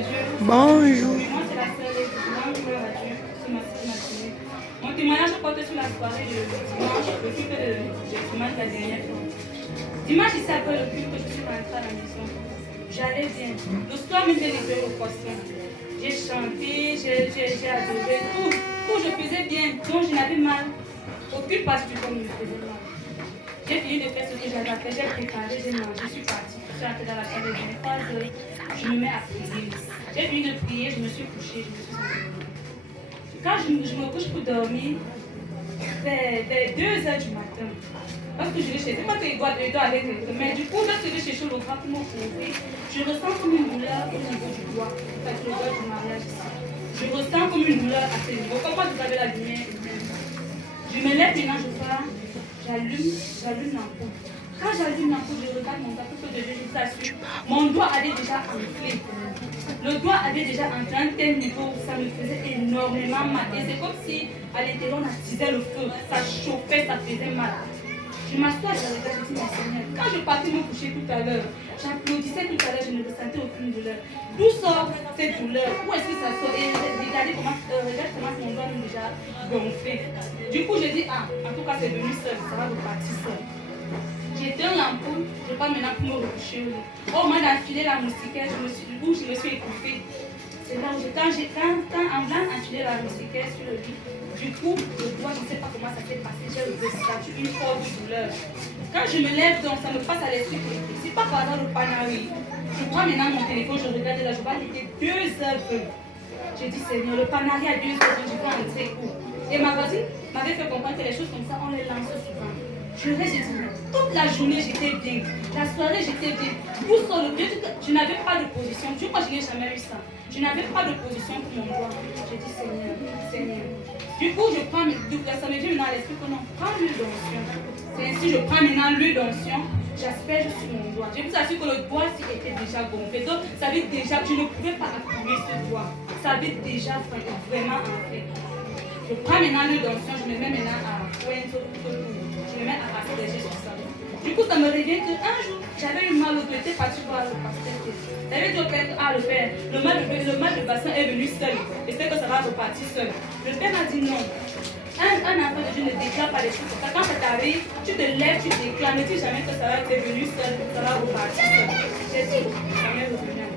Dieu. Bonjour. Moi, c'est la sœur des gloire à Dieu ce matin. Mon témoignage porte sur la soirée de dimanche, le culte de dimanche la dernière fois. Dimanche, ici après le culte, je suis rentrée à la maison. J'allais bien. Le soir, même j'ai levé au poisson. J'ai chanté, j'ai adoré, tout je faisais bien, donc je n'avais mal. Aucune partie du corps ne me faisait mal. J'ai fini de faire ce que j'avais à faire, j'ai préparé, j'ai mangé, je suis partie. Je suis rentrée dans la salle de bain, 3 heures, je me mets à prier. J'ai fini de prier, je me suis couchée, je me suis endormie. Quand je me couche pour dormir, vers 2 heures du matin, parce que je vais chercher, pas que je dois avec les mais du coup, lorsque je vais chercher le bras pour me couvrir, je ressens comme une douleur au niveau du doigt, parce que le doigt du mariage ici. Je ressens comme une douleur à ce niveau, comme quand vous avez la lumière. Je me lève maintenant, je pars, j'allume l'ampoule. Quand j'allume l'ampoule, je regarde mon doigt, pour que je vous assure, mon doigt avait déjà enflé. Le doigt avait déjà entré à un tel niveau où ça me faisait énormément mal. Et c'est comme si à l'intérieur on attisait le feu, ça chauffait, ça faisait mal. Je m'assois, je regarde, je dis, mon Seigneur, quand je partais me coucher tout à l'heure, j'applaudissais tout à l'heure, je ne ressentais aucune douleur. D'où sort cette douleur? Où est-ce que ça sort? Et regardez comment mon doigt est déjà gonflé. Du coup, je dis, ah, en tout cas, c'est venu seul, ça va repartir seul. J'éteins l'ampoule, je pars maintenant pour me recoucher. Oh, moi, d'enfiler la moustiquaire, je me suis étouffée. C'est là où quand en blanc enfiler la moustiquaire sur le lit, du coup, le doigt, je ne sais pas comment ça s'est passé, j'ai ressenti une forte douleur. Quand je me lève, donc, ça me passe à l'esprit que c'est pas par le panari. Je prends maintenant mon téléphone, je regarde là, je vois qu'il était 2h20. J'ai dit, Seigneur, le panari à 2h20, je vais entrer où? Et ma voisine m'avait fait comprendre que les choses comme ça, on les lance souvent. Je dit, toute la journée j'étais bien, la soirée j'étais bien. Vous sur le Dieu, je n'avais pas de position. Dieu, moi je n'ai jamais eu ça. Je n'avais pas de position pour mon doigt. J'ai dit, Seigneur, Seigneur. Du coup, je prends, ça me vient maintenant à l'esprit que non, prends l'huile d'onction. C'est ainsi, je prends maintenant l'huile d'onction, j'asperge sur mon doigt. Je vous assure que le doigt était déjà gonflé. Donc, ça veut déjà, je ne pouvais pas appuyer ce doigt. Ça avait déjà vraiment enflé. Je prends maintenant l'huile d'onction, je me mets maintenant à poindre tout le tour. Je me mets à asperger sur ça. Du coup, ça me revient qu'un jour, j'avais eu mal au dos, j'étais partie voir le pasteur. J'avais dit au père, ah le père, le mal de bassin est venu seul. J'espère que ça va repartir seul. Le père m'a dit non. Un enfant de Dieu ne déclare pas les choses. Quand ça t'arrive, tu te lèves, tu déclares. Ne dis jamais que ça va être venu seul, ça va repartir seul. J'ai dit, ça m'est revenu.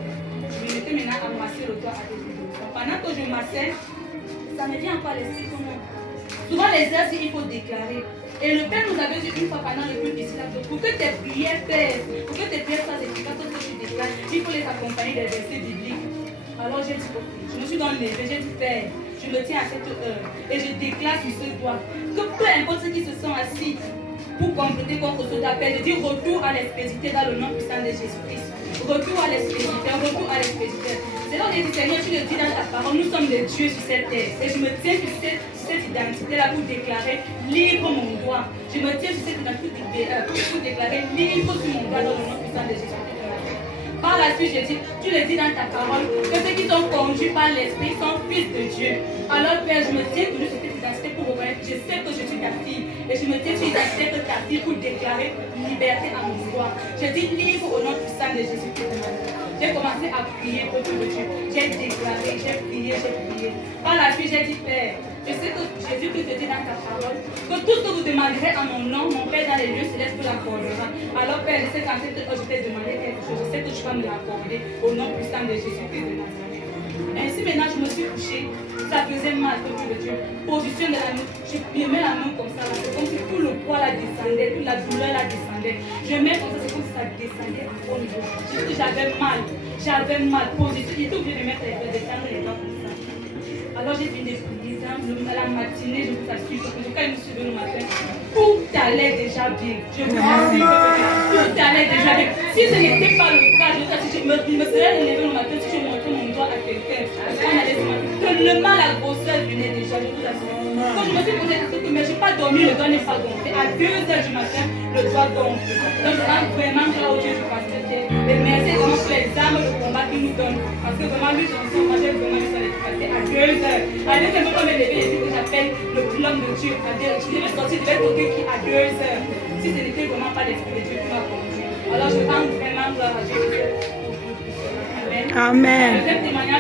Je me mettais maintenant à masser le doigt avec lui. Pendant que je massais, ça me vient encore à l'esprit comment. Souvent les heures, il faut déclarer. Et le Père nous avait dit une fois pendant le culte ici, pour que tes prières pèsent, pour que tes prières soient efficaces, que tu déclares, il faut les accompagner des versets bibliques. Alors j'ai dit, ok, je me suis donc levée, j'ai dit, Père, je me tiens à cette heure et je déclare sur ce doigt que peu importe ceux qui se sont assis pour compléter contre ce appel, de dire retour à l'expéditeur dans le nom puissant de Jésus-Christ. Retour à l'expéditeur, retour à l'expéditeur. C'est là où j'ai dit, Seigneur, tu le dis dans ta parole, nous sommes des dieux sur cette terre. Et je me tiens sur cette identité-là pour déclarer libre mon doigt. Je me tiens sur cette identité pour déclarer libre sur mon doigt dans le nom puissant de Jésus-Christ. Par la suite, je dis, tu le dis dans ta parole, que ceux qui sont conduits par l'Esprit sont fils de Dieu. Alors, Père, je me tiens toujours sur cette identité pour reconnaître, je sais que je suis ta fille. Et je me tiens sur l'identité que ta fille pour déclarer liberté à mon doigt. Je dis libre au nom puissant de Jésus-Christ. J'ai commencé à prier pour Dieu. J'ai déclaré, j'ai prié. Par la suite, j'ai dit, Père, je sais que Jésus-Christ te dit dans ta parole que tout ce que vous demanderez en mon nom, mon Père dans les lieux célestes vous l'accordera. Alors Père, je sais qu'en cette heure, je t'ai demandé quelque chose. Je sais que tu vas me l'accorder au nom puissant de Jésus-Christ de Nazareth. Ainsi maintenant, je me suis couchée. Ça faisait mal, Dieu de Dieu. Position de la main. Je mets la main comme ça. C'est comme si tout le poids la descendait, toute la douleur la descendait. Je mets comme ça, c'est comme si ça descendait à haut niveau. J'avais mal. Position. Il était obligé de mettre les descendre les dents comme ça. Alors j'ai fini de prier. À la matinée, je vous assure, quand je me suis levée le matin, tout allait déjà bien. Je vous assure, tout allait déjà bien. Si ce n'était pas le cas, je me serais levée le matin si je montrais mon doigt à quelqu'un. Que le mal à grosseur venait déjà, je vous assure. Quand je me suis posé la question, mais je n'ai pas dormi, le doigt n'est pas gonflé. À 2h du matin, le doigt gonfle. Donc je rends vraiment grâce au Dieu du pasteur. Et merci vraiment pour les armes de combat qu'il nous donne. Parce que vraiment, lui, moi j'ai vraiment eu ça les passer à 2h. À 2h, je peux pas me lever et dire que j'appelle l'homme de Dieu. Je devais sortir de l'autre côté qui à 2h. Si ce n'était vraiment pas l'esprit de Dieu qui m'a conduit. Alors je rends vraiment gloire à Dieu. Amen. Le Amen. deuxième témoignage